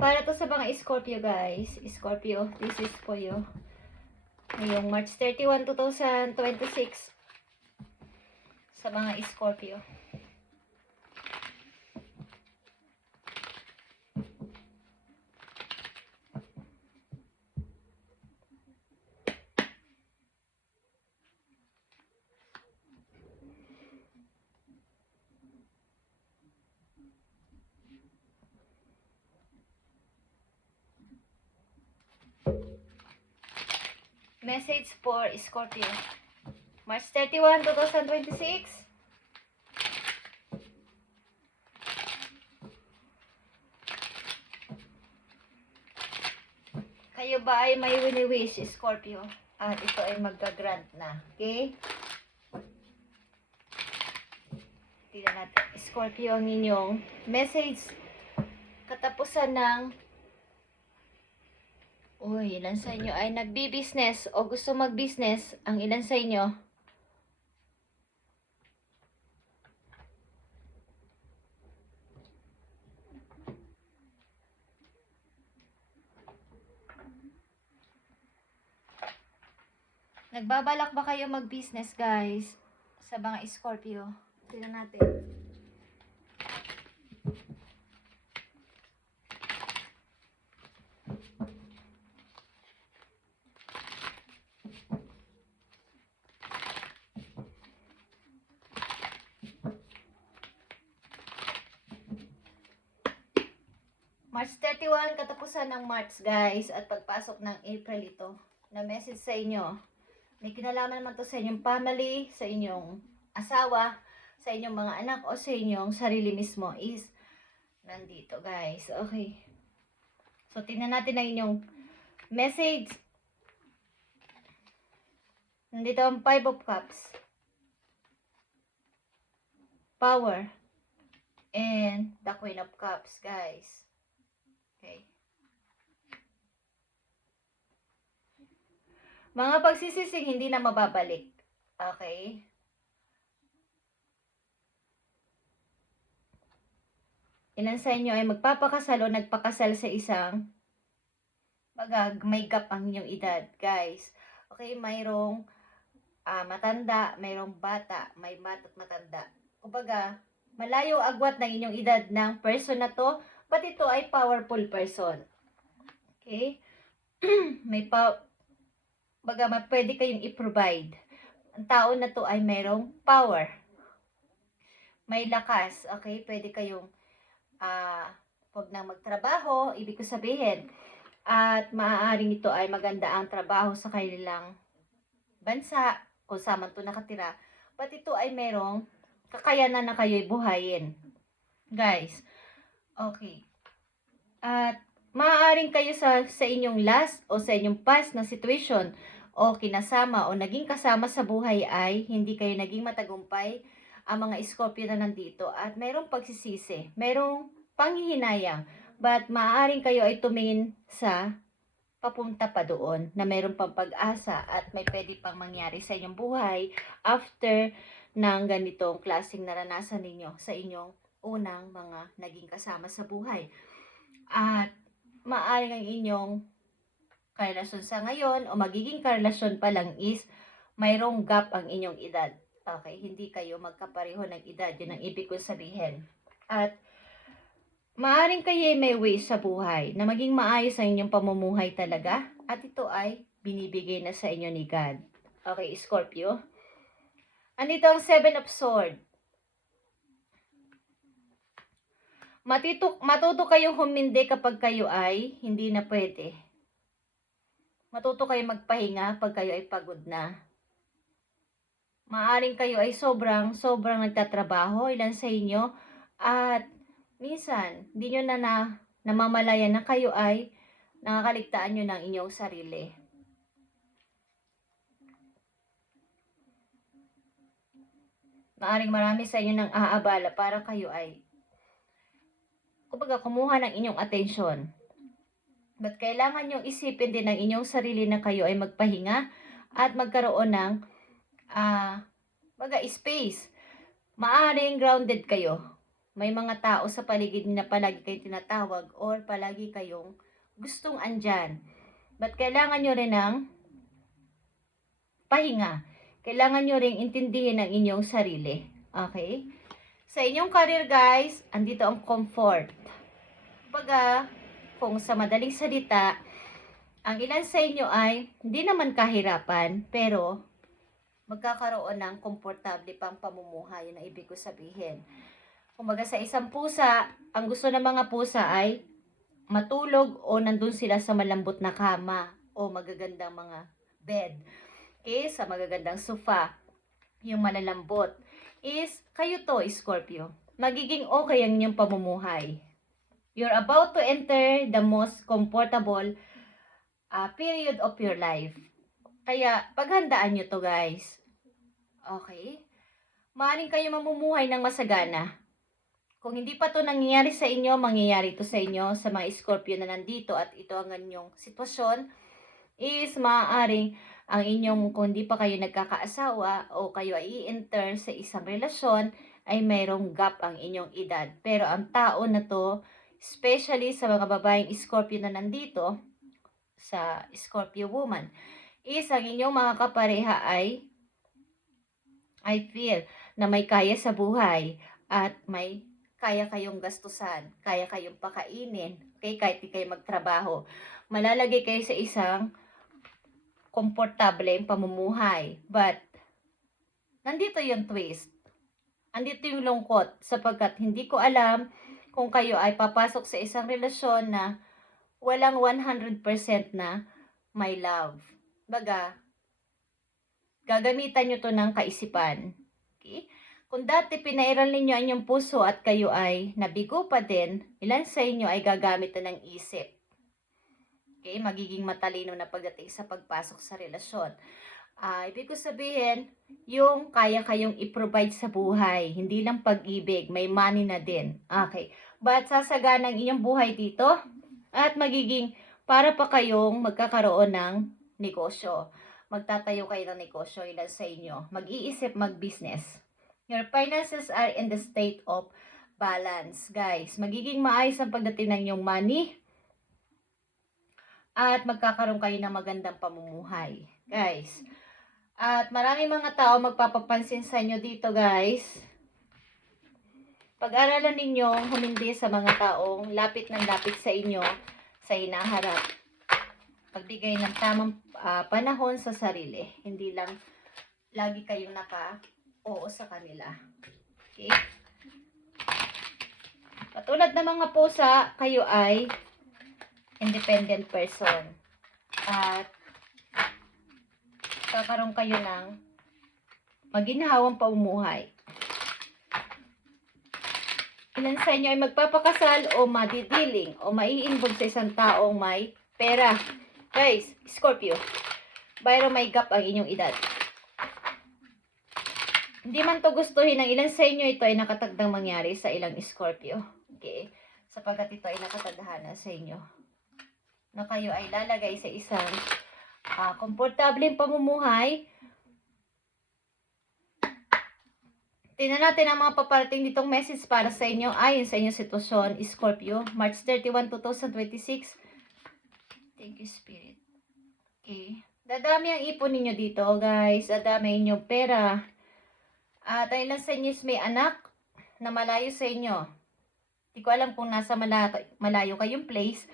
Para to sa mga Scorpio guys. Scorpio, this is for you. Ngayong March 31, 2026. Sa mga Scorpio. Message for Scorpio. March 31, 2026. Kayo ba ay may wini-wish, Scorpio? At ito ay magga-grant na. Okay? Tingnan natin. Scorpio, ang inyong message. Katapusan ng ilan sa inyo ay nagbi-business o gusto mag-business? Ang ilan sa inyo? Nagbabalak ba kayo mag-business, guys? Sa mga Scorpio. Tingnan natin. March 31, katapusan ng March, guys, at pagpasok ng April ito, na message sa inyo. May kinalaman naman to sa inyong family, sa inyong asawa, sa inyong mga anak, o sa inyong sarili mismo is nandito, guys. Okay. So, tingnan natin ang inyong message. Nandito ang 5 of Cups. Power. And the Queen of Cups, guys. Okay. Mga pagsisising hindi na mababalik. Okay. Ilan sa inyo ay magpapakasal o nagpakasal sa isang may gap ang inyong edad, guys. Okay, mayroong matanda, mayroong bata, may bata at matanda. Kumbaga, malayo agwat ng inyong edad ng person na to, but ito ay powerful person. Okay? Pwede kayong i-provide. Ang tao na to ay mayroong power. May lakas. Okay? Pwede kayong huwag nang magtrabaho, ibig ko sabihin. At maaaring ito ay maganda ang trabaho sa kanilang bansa, kung saan man ito nakatira. But ito ay mayroong kakayanan na kayo'y buhayin. Guys. Okay. At maaaring kayo sa inyong last o sa inyong past na situation o kinasama o naging kasama sa buhay ay hindi kayo naging matagumpay ang mga Scorpio na nandito at mayroong pagsisisi, mayroong panghihinayang, but maaaring kayo ay tumingin sa papunta pa doon na mayroong pang pag-asa at may pwede pang mangyari sa inyong buhay after ng ganitong klaseng naranasan ninyo sa inyong unang mga naging kasama sa buhay. At maaaring ang inyong karelasyon sa ngayon o magiging karelasyon pa lang is mayroong gap ang inyong edad. Okay, hindi kayo magkapareho ng edad. Yun ang ibig kong sabihin. At maaaring kayo may wish sa buhay na maging maayos ang inyong pamumuhay talaga. At ito ay binibigay na sa inyo ni God. Okay, Scorpio. Andito ang 7 of Swords. Matuto kayong humindi kapag kayo ay hindi na pwede. Matuto kayong magpahinga pag kayo ay pagod na. Maaring kayo ay sobrang nagtatrabaho, ilan sa inyo, at minsan, hindi nyo na namamalayan na kayo ay nakakaligtaan nyo ng inyong sarili. Maaring marami sa inyo nang aabala para kayo ay kumuha ng inyong atensyon. But kailangan nyo isipin din ng inyong sarili na kayo ay magpahinga at magkaroon ng space. Maaring grounded kayo. may mga tao sa paligid na palagi kayong tinatawag or palagi kayong gustong andyan. But kailangan nyo rin ng pahinga. Kailangan nyo rin intindihin ang inyong sarili. Okay? Sa inyong career, guys, andito ang comfort. Kumbaga, kung sa madaling salita, ang ilan sa inyo ay hindi naman kahirapan, pero magkakaroon ng komportable pang pamumuhay. Yun ang ibig ko sabihin. Kumbaga sa isang pusa, ang gusto ng mga pusa ay matulog o nandun sila sa malambot na kama o magagandang mga bed. Okay, sa magagandang sofa, yung malalambot. Is, kayo to, Scorpio. Magiging okay ang inyong pamumuhay. You're about to enter the most comfortable period of your life. Kaya, paghandaan nyo to, guys. Okay? Maaring kayo mamumuhay ng masagana. Kung hindi pa to nangyayari sa inyo, mangyayari to sa inyo, sa mga Scorpio na nandito at ito ang inyong sitwasyon, is maaaring ang inyong, kung hindi pa kayo nagkakaasawa o kayo ay i-enter sa isang relasyon, ay mayroong gap ang inyong edad. Pero ang tao na to, especially sa mga babaeng Scorpio na nandito, sa Scorpio woman, is ang inyong mga kapareha ay I feel na may kaya sa buhay at may kaya kayong gastusan, kaya kayong pakainin, okay, kahit di kayo magtrabaho. Malalagay kayo sa isang komportable pamumuhay. But, nandito yung twist. Andito yung lungkot sapagkat hindi ko alam kung kayo ay papasok sa isang relasyon na walang 100% na my love. Baga, gagamitan nyo to ng kaisipan. Okay? Kung dati pinairal ninyo ang inyong puso at kayo ay nabigo pa din, ilan sa inyo ay gagamit na ng isip. Okay? Magiging matalino na pagdating sa pagpasok sa relasyon. Ibig ko sabihin, yung kaya kayong i-provide sa buhay, hindi lang pag-ibig, may money na din. Okay. But sasagana ang inyong buhay dito at magiging para pa kayong magkakaroon ng negosyo. Magtatayo kayo ng negosyo, ilan sa inyo. Mag-iisip, mag-business. Your finances are in the state of balance, guys. Magiging maayos ang pagdating ng inyong money at magkakaroon kayo ng magandang pamumuhay, guys. At maraming mga tao magpapapansin sa inyo dito, guys. Pag-aralan ninyo, humindi sa mga taong lapit ng lapit sa inyo sa hinaharap. Pagbigay ng tamang panahon sa sarili. Hindi lang lagi kayong naka-oo sa kanila. Okay? Katulad ng mga pusa, kayo ay independent person. At kakaroon kayo ng maginhawang pamumuhay. Ilan sa inyo ay magpapakasal o madidiling o maiinvolve sa isang taong may pera. Guys, Scorpio, bayro may gap ang inyong edad. Hindi man to gustuhin ng ilan sa inyo, ito ay nakatagdang mangyari sa ilang Scorpio. Okay? Sapagkat ito ay nakatadhana sa inyo. Na kayo ay lalagay sa isang komportableng pamumuhay. Tingnan natin ang mga paparating ditong message para sa inyo ayon sa inyong sitwasyon, Scorpio, March 31, 2026. Thank you, Spirit. Okay. Dadami ang ipon ninyo dito, guys. Dadami inyong pera. At ilan sa inyo may anak na malayo sa inyo. Hindi ko alam kung nasa malayo kayong place,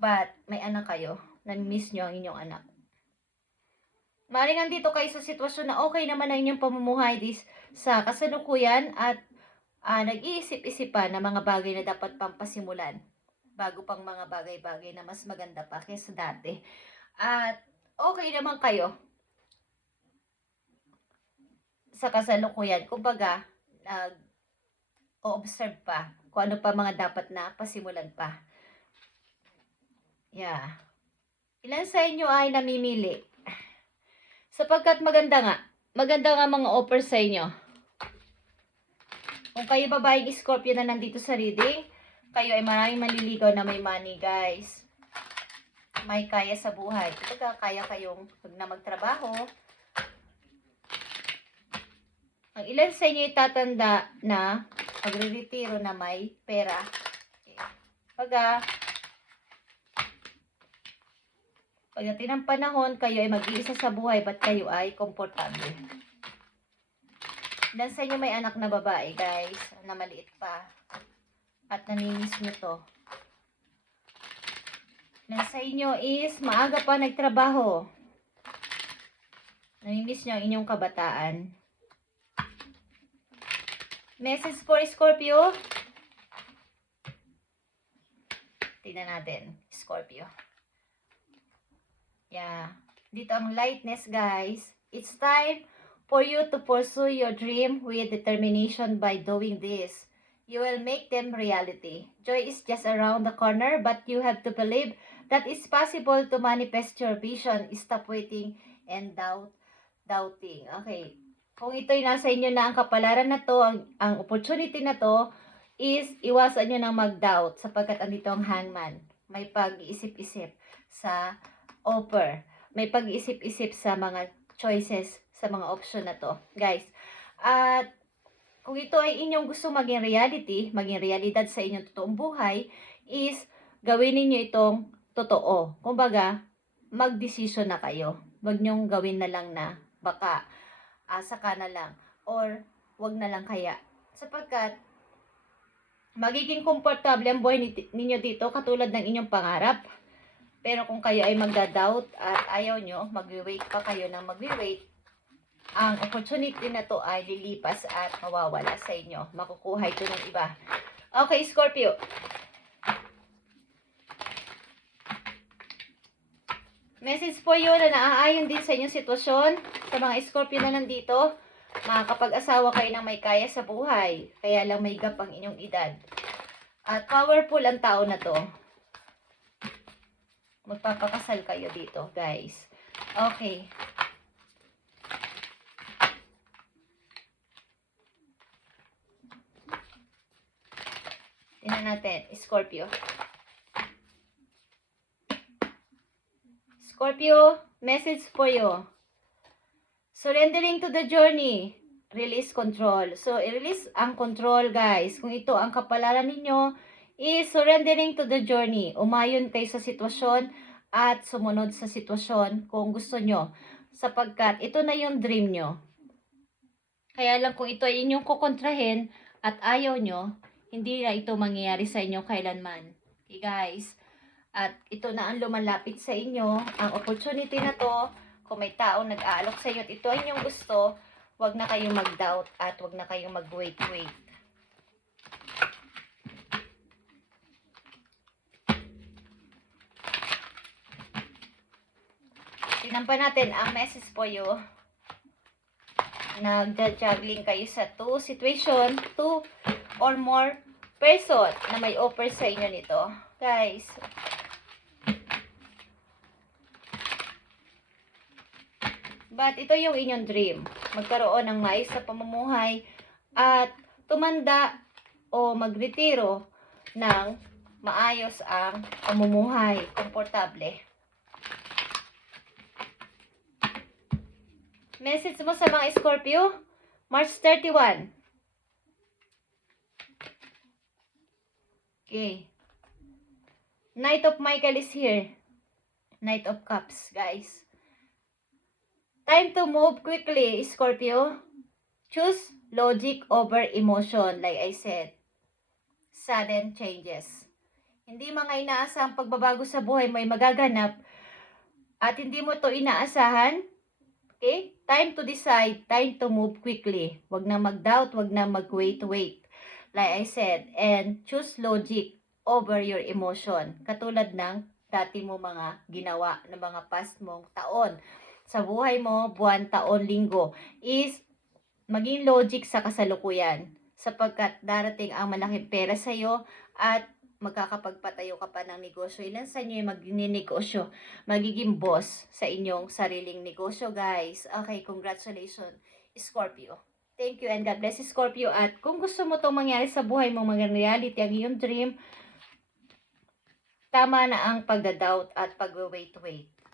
but may anak kayo. Nami-miss nyo ang inyong anak. Maring andito kayo sa sitwasyon na okay naman ang inyong pamumuhay sa kasalukuyan at nag-iisip-isipan ng mga bagay na dapat pang pasimulan bago pang mga bagay-bagay na mas maganda pa kaysa dati. At okay naman kayo sa kasalukuyan. Kumbaga, nag-observe pa kung ano pa mga dapat na pasimulan pa. Yeah. Ilan sa inyo ay namimili? Sapagkat maganda nga mga offer sa inyo. Kung kayo babaeng Scorpio na nandito sa reading, kayo ay maraming manliligaw na may money, guys. May kaya sa buhay. Kapag kaya kayong na magtrabaho, ang ilan sa inyo itatanda na Magre-retiro na may pera. Okay. Pagdating ng panahon, kayo ay mag-iisa sa buhay, ba't kayo ay komportable? Dan sa inyo may anak na babae, guys, na maliit pa. At nanimiss nyo to. Dan sa inyo is maaga pa nagtrabaho. Namimiss nyo ang inyong kabataan. Message for Scorpio. Tingnan natin, Scorpio. Yeah. Dito ang lightness, guys. It's time for you to pursue your dream with determination by doing this. You will make them reality. Joy is just around the corner, but you have to believe that it's possible to manifest your vision. Stop waiting and doubting. Okay. Kung ito'y nasa inyo na ang kapalaran na to, ang opportunity na to, is iwasan nyo ng mag-doubt sapagkat andito ang hangman. May pag-iisip-isip sa offer. May pag-iisip-isip sa mga choices, sa mga option na to, guys. At kung ito ay inyong gusto maging reality, maging realidad sa inyong totoong buhay, is gawin niyo itong totoo. Kumbaga, mag-decision na kayo. Huwag nyong gawin na lang na baka saka na lang or wag na lang kaya. Sapagkat magiging komportable ang buhay ninyo dito katulad ng inyong pangarap. Pero kung kayo ay magda-doubt at ayaw nyo, mag-wait pa kayo ng mag-wait, ang opportunity na to ay lilipas at mawawala sa inyo. Makukuha ito ng iba. Okay, Scorpio. Message po yun na naaayon din sa inyong sitwasyon. Sa mga Scorpio na nandito, makakapag-asawa kayo ng may kaya sa buhay. Kaya lang may gap ang inyong edad. At powerful ang tao na to. Magpapakasal kayo dito, guys. Okay. Tingnan natin, Scorpio. Scorpio, message for you. Surrendering to the journey. Release control. So, i-release ang control, guys. Kung ito ang kapalaran ninyo, is surrendering to the journey. Umayon kayo sa sitwasyon at sumunod sa sitwasyon kung gusto nyo. Sapagkat ito na yung dream nyo. Kaya lang kung ito ay inyong kukontrahin at ayaw nyo, hindi na ito mangyayari sa inyo kailanman. Okay, guys? At ito na ang lumalapit sa inyo. Ang opportunity na to, kung may taong nag-aalok sa inyo at ito ay inyong gusto, wag na kayong mag-doubt at wag na kayong mag-wait. Tingnan pa natin ang message po you. Nagja-juggling kayo sa 2 situation, 2 or more person na may offer sa inyo nito. Guys, but ito yung inyong dream. Magkaroon ng maayos sa pamumuhay at tumanda o magretiro ng maayos ang pamumuhay. Komportable. Message mo sa mga Scorpio, March 31. Okay. Knight of Michael is here. Knight of Cups, guys. Time to move quickly, Scorpio. Choose logic over emotion, like I said. Sudden changes. Hindi mga inaasahang pagbabago sa buhay mo ay magaganap at hindi mo to inaasahan. Okay? Time to decide, time to move quickly. Wag na mag-doubt, wag na mag-wait. Like I said, and choose logic over your emotion. Katulad ng dati mo mga ginawa ng mga past mong taon. Sa buhay mo, buwan, taon, linggo, is maging logic sa kasalukuyan. Sapagkat darating ang malaking pera sa iyo at magkakapagpatayo ka pa ng negosyo. Ilan sa inyo yung magninegosyo, magiging boss sa inyong sariling negosyo, guys. Okay, congratulations, Scorpio. Thank you and God bless, Scorpio. At kung gusto mo itong mangyari sa buhay mo, maging reality ang iyong dream, tama na ang pagda-doubt at pag-wait,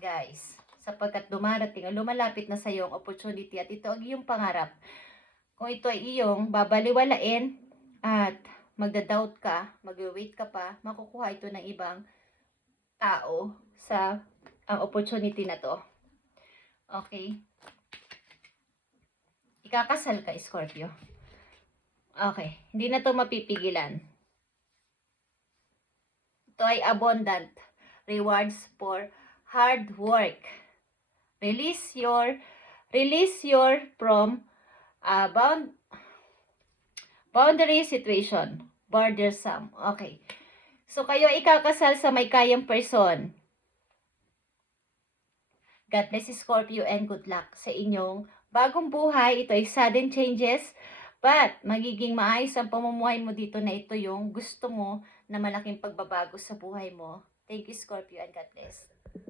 guys. Sapagkat dumarating, lumalapit na sa iyong opportunity at ito ang iyong pangarap. Kung ito ay iyong babaliwalain at magda-doubt ka, mag-wait ka pa, makukuha ito ng ibang tao sa opportunity na to. Okay? Ikakasal ka, Scorpio. Okay, hindi na to mapipigilan. Ito ay abundant rewards for hard work. Release your from boundary situation, bothersome. Okay. So kayo ikakasal sa may kayang person. God bless Scorpio and good luck sa inyong bagong buhay. Ito ay sudden changes, but magiging maayos ang pamumuhay mo dito na ito yung gusto mo na malaking pagbabago sa buhay mo. Thank you, Scorpio, and God bless.